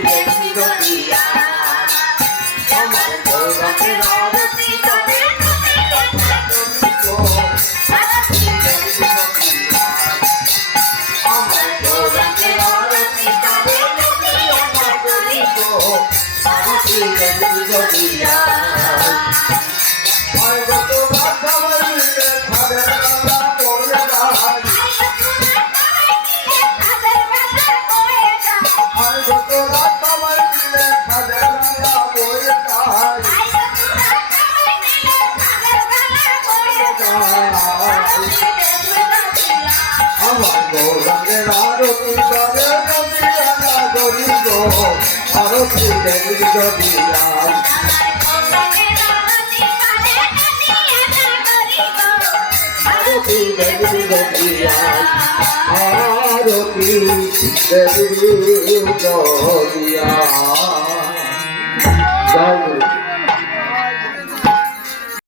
দেবী গদিয়া আমার গৌরবের আরতি তবে আরতি দেবী গদিয়া আমার গৌরবের আরতি তবে আরতি দেবী গদিয়া আমার গৌরঙ্গের আরতি করে নদিয়া গরি গো আরতি দেবী গদিয়া আরতি দেবী গদিয়া আরতি দেবী গদিয়া